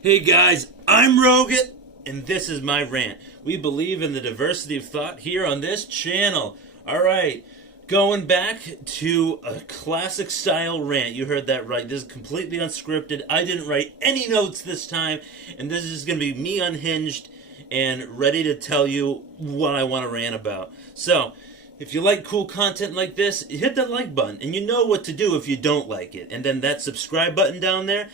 Hey guys, I'm Rogan, and this is my rant. We believe in the diversity of thought here on this channel. Alright, going back to a classic style rant. You heard that right. This is completely unscripted. I didn't write any notes this time, and this is going to be me unhinged and ready to tell you what I want to rant about. So, if you like cool content like this, hit that like button, and you know what to do if you don't like it. And then that subscribe button down there,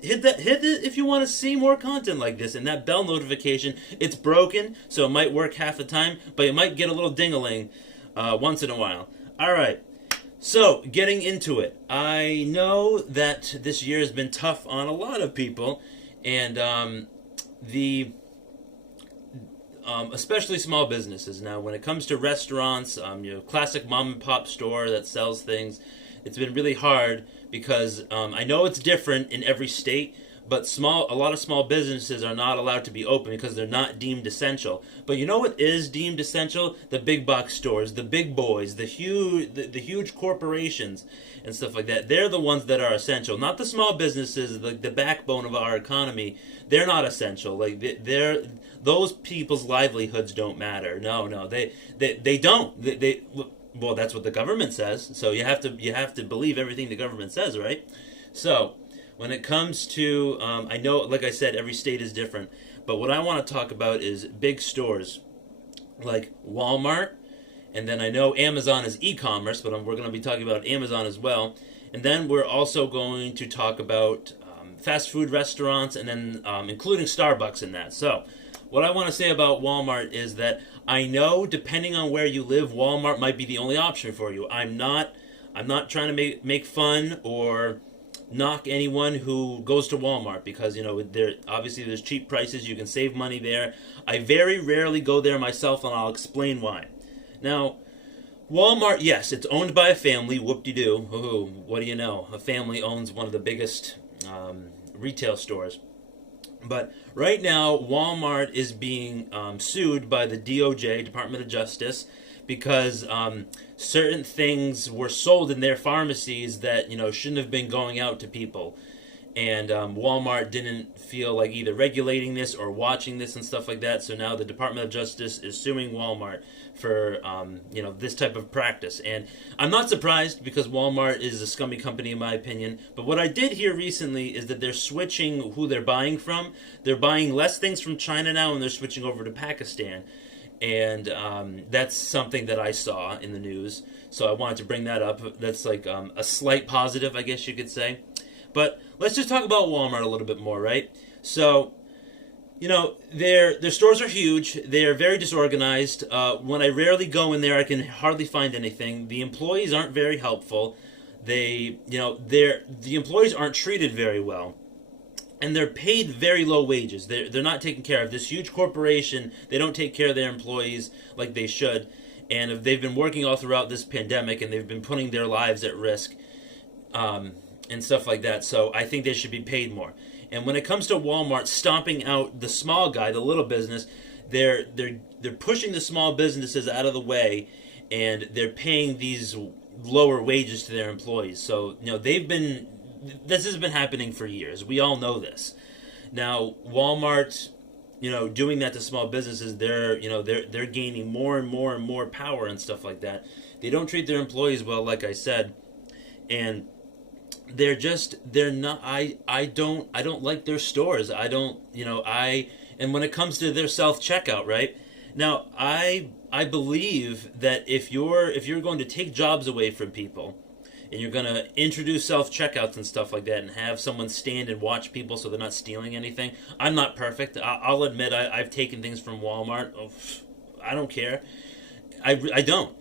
hit it if you want to see more content like this. And that bell notification, it's broken, so it might work half the time, but you might get a little ding-a-ling once in a while. Alright, so getting into it. I know that this year has been tough on a lot of people, and especially small businesses. Now, when it comes to restaurants, classic mom and pop store that sells things, it's been really hard because I know it's different in every state, but a lot of small businesses are not allowed to be open because they're not deemed essential. But you know what is deemed essential? The big box stores, the big boys, the huge corporations and stuff like that. They're the ones that are essential, not the small businesses, the backbone of our economy. They're not essential. Those people's livelihoods don't matter. No, they don't. Well, that's what the government says. So you have to believe everything the government says, right? So when it comes to, I know, like I said, every state is different. But what I want to talk about is big stores like Walmart, and then I know Amazon is e-commerce, but we're going to be talking about Amazon as well. And then we're also going to talk about fast food restaurants, and then including Starbucks in that. So what I want to say about Walmart is that I know, depending on where you live, Walmart might be the only option for you. I'm not trying to make fun or knock anyone who goes to Walmart because there's cheap prices. You can save money there. I very rarely go there myself, and I'll explain why. Now, Walmart, yes, it's owned by a family. Whoop-de-doo. Ooh, what do you know? A family owns one of the biggest retail stores. But right now, Walmart is being sued by the DOJ, Department of Justice, because certain things were sold in their pharmacies that shouldn't have been going out to people. And Walmart didn't feel like either regulating this or watching this and stuff like that. So now the Department of Justice is suing Walmart for this type of practice. And I'm not surprised because Walmart is a scummy company in my opinion. But what I did hear recently is that they're switching who they're buying from. They're buying less things from China now, and they're switching over to Pakistan. And that's something that I saw in the news. So I wanted to bring that up. That's like a slight positive, I guess you could say. But let's just talk about Walmart a little bit more, right? So, their stores are huge. They are very disorganized. When I rarely go in there, I can hardly find anything. The employees aren't very helpful. The employees aren't treated very well. And they're paid very low wages. They're not taken care of. This huge corporation, they don't take care of their employees like they should. And if they've been working all throughout this pandemic, and they've been putting their lives at risk, and stuff like that. So I think they should be paid more. And when it comes to Walmart stomping out the small guy, the little business, they're pushing the small businesses out of the way, and they're paying these lower wages to their employees. So this has been happening for years. We all know this. Now Walmart, doing that to small businesses, they're gaining more and more and more power and stuff like that. They don't treat their employees well, like I said, and I don't like their stores. And when it comes to their self-checkout, right? Now, I believe that if you're going to take jobs away from people, and you're going to introduce self-checkouts and stuff like that, and have someone stand and watch people so they're not stealing anything. I'm not perfect. I'll admit I've taken things from Walmart. Oh, I don't care. I don't.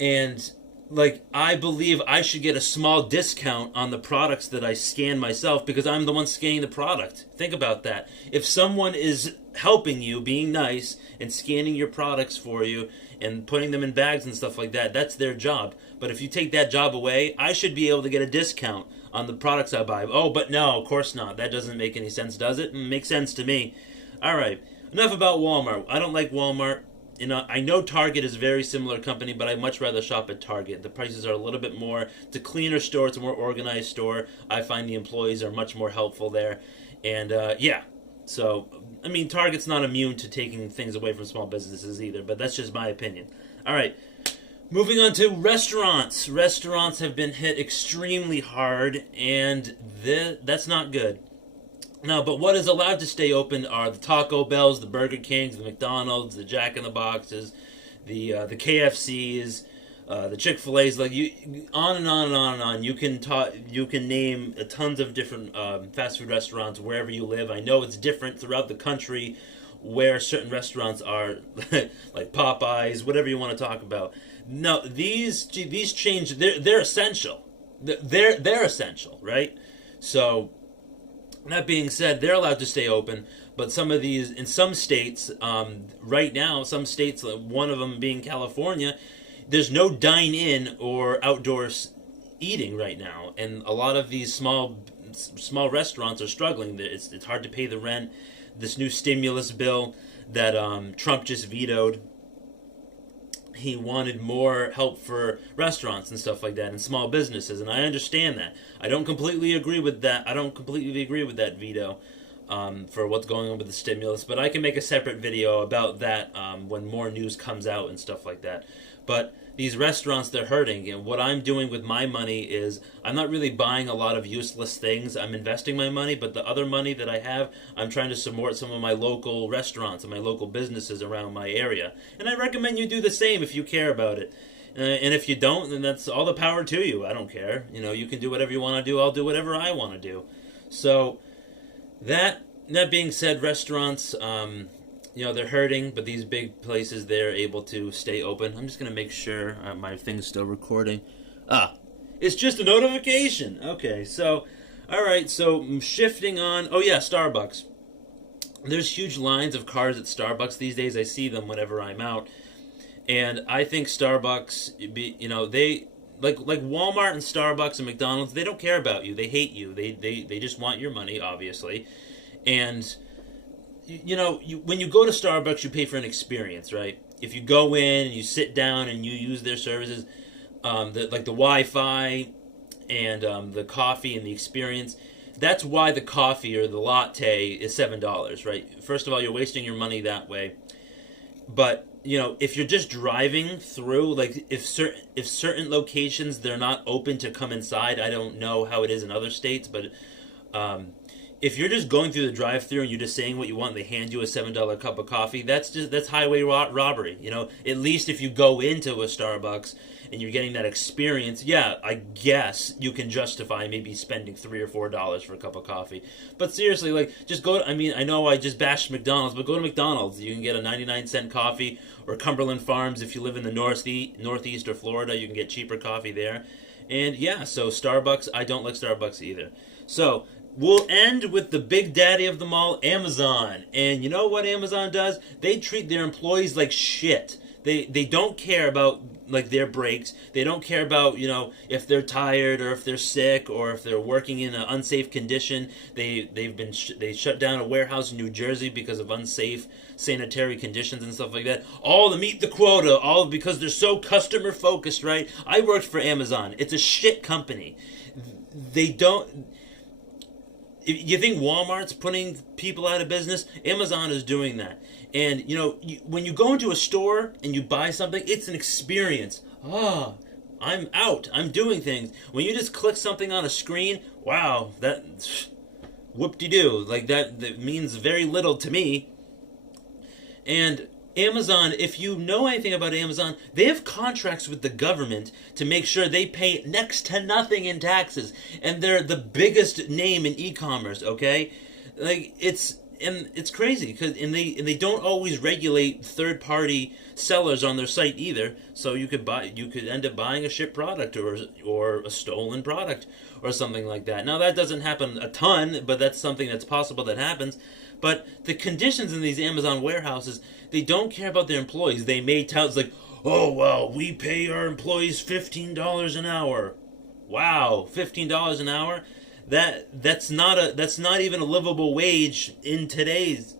And I believe I should get a small discount on the products that I scan myself because I'm the one scanning the product. Think about that. If someone is helping you, being nice, and scanning your products for you and putting them in bags and stuff like that, that's their job. But if you take that job away, I should be able to get a discount on the products I buy. Oh, but no, of course not. That doesn't make any sense, does it? It makes sense to me. All right, enough about Walmart. I don't like Walmart. I know Target is a very similar company, but I much rather shop at Target. The prices are a little bit more. It's a cleaner store. It's a more organized store. I find the employees are much more helpful there, and yeah. So I mean, Target's not immune to taking things away from small businesses either, but that's just my opinion. All right. Moving on to restaurants. Restaurants have been hit extremely hard, and that's not good. Now, but what is allowed to stay open are the Taco Bells, the Burger Kings, the McDonald's, the Jack in the Boxes, the KFCs, the Chick-fil-A's, like on and on and on and on. You can name tons of different fast food restaurants wherever you live. I know it's different throughout the country where certain restaurants are, like Popeyes, whatever you want to talk about. No, these chains, they're essential. They're essential, right? So that being said, they're allowed to stay open, but some of these, in some states, right now, some states, one of them being California, there's no dine-in or outdoors eating right now, and a lot of these small restaurants are struggling. It's hard to pay the rent. This new stimulus bill that Trump just vetoed, he wanted more help for restaurants and stuff like that and small businesses, and I understand that. I don't completely agree with that. Veto for what's going on with the stimulus, but I can make a separate video about that when more news comes out and stuff like that. But these restaurants, they're hurting, and what I'm doing with my money is I'm not really buying a lot of useless things. I'm investing my money, but the other money that I have, I'm trying to support some of my local restaurants and my local businesses around my area. And I recommend you do the same if you care about it. And if you don't, then that's all the power to you. I don't care. You can do whatever you want to do. I'll do whatever I want to do. So that being said, restaurants, they're hurting, but these big places, they're able to stay open. I'm just going to make sure my thing's still recording. It's just a notification. Okay, so, all right, so shifting on. Oh, yeah, Starbucks. There's huge lines of cars at Starbucks these days. I see them whenever I'm out. And I think Starbucks, they, like Walmart and Starbucks and McDonald's, they don't care about you. They hate you. They just want your money, obviously. And when you go to Starbucks, you pay for an experience, right? If you go in and you sit down and you use their services, like the Wi-Fi and the coffee and the experience, that's why the coffee or the latte is $7, right? First of all, you're wasting your money that way. But if you're just driving through, like if certain locations they're not open to come inside, I don't know how it is in other states, but if you're just going through the drive-thru and you're just saying what you want, and they hand you a $7 cup of coffee, that's highway robbery. At least if you go into a Starbucks and you're getting that experience, yeah, I guess you can justify maybe spending $3 or $4 for a cup of coffee. But seriously, just go. I know I just bashed McDonald's, but go to McDonald's. You can get a 99-cent coffee, or Cumberland Farms if you live in the Northeast or Florida, you can get cheaper coffee there. And yeah, so Starbucks, I don't like Starbucks either. So we'll end with the big daddy of them all, Amazon. And you know what Amazon does? They treat their employees like shit. They don't care about their breaks. They don't care about if they're tired or if they're sick or if they're working in an unsafe condition. They shut down a warehouse in New Jersey because of unsafe sanitary conditions and stuff like that. All to meet the quota. All because they're so customer focused, right? I worked for Amazon. It's a shit company. They don't. You think Walmart's putting people out of business? Amazon is doing that. And, when you go into a store and you buy something, it's an experience. I'm out. I'm doing things. When you just click something on a screen, wow, that whoop-de-doo. That means very little to me. And Amazon, if you know anything about Amazon, they have contracts with the government to make sure they pay next to nothing in taxes. And they're the biggest name in e-commerce, okay? It's crazy because they don't always regulate third-party sellers on their site either. So you could end up buying a shit product or a stolen product or something like that. Now that doesn't happen a ton, but that's something that's possible that happens. But the conditions in these Amazon warehouses, they don't care about their employees. They made touts like, oh well, we pay our employees $15 an hour. Wow, $15 an hour. That's not even a livable wage in today's.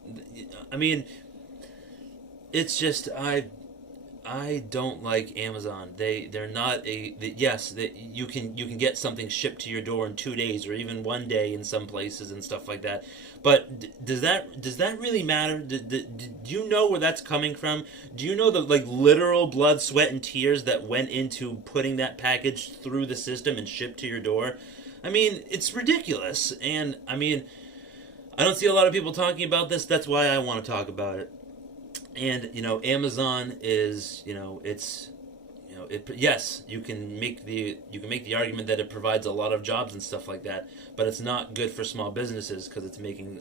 it's just I don't like Amazon. They're not yes, you can get something shipped to your door in 2 days or even one day in some places and stuff like that. But does that really matter? Do you know where that's coming from? Do you know the like literal blood, sweat, and tears that went into putting that package through the system and shipped to your door? I mean, it's ridiculous. And I mean, I don't see a lot of people talking about this. That's why I want to talk about it. And Amazon is it's yes, you can make the argument that it provides a lot of jobs and stuff like that, but it's not good for small businesses because it's making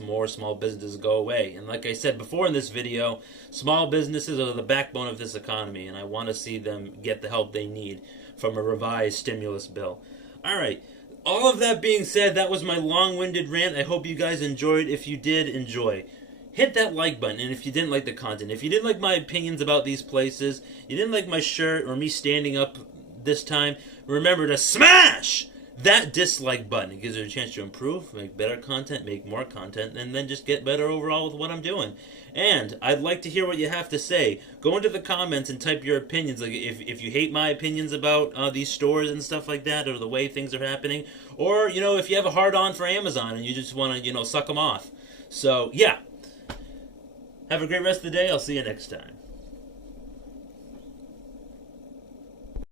more small businesses go away. And like I said before in this video, small businesses are the backbone of this economy, and I want to see them get the help they need from a revised stimulus bill. All right. All of that being said, that was my long-winded rant. I hope you guys enjoyed. If you did, enjoy. Hit that like button, and if you didn't like the content, if you didn't like my opinions about these places, you didn't like my shirt or me standing up this time, remember to smash that dislike button. It gives you a chance to improve, make better content, make more content, and then just get better overall with what I'm doing. And I'd like to hear what you have to say. Go into the comments and type your opinions. Like if you hate my opinions about these stores and stuff like that, or the way things are happening, or if you have a hard-on for Amazon and you just want to suck them off. So yeah. Have a great rest of the day. I'll see you next time.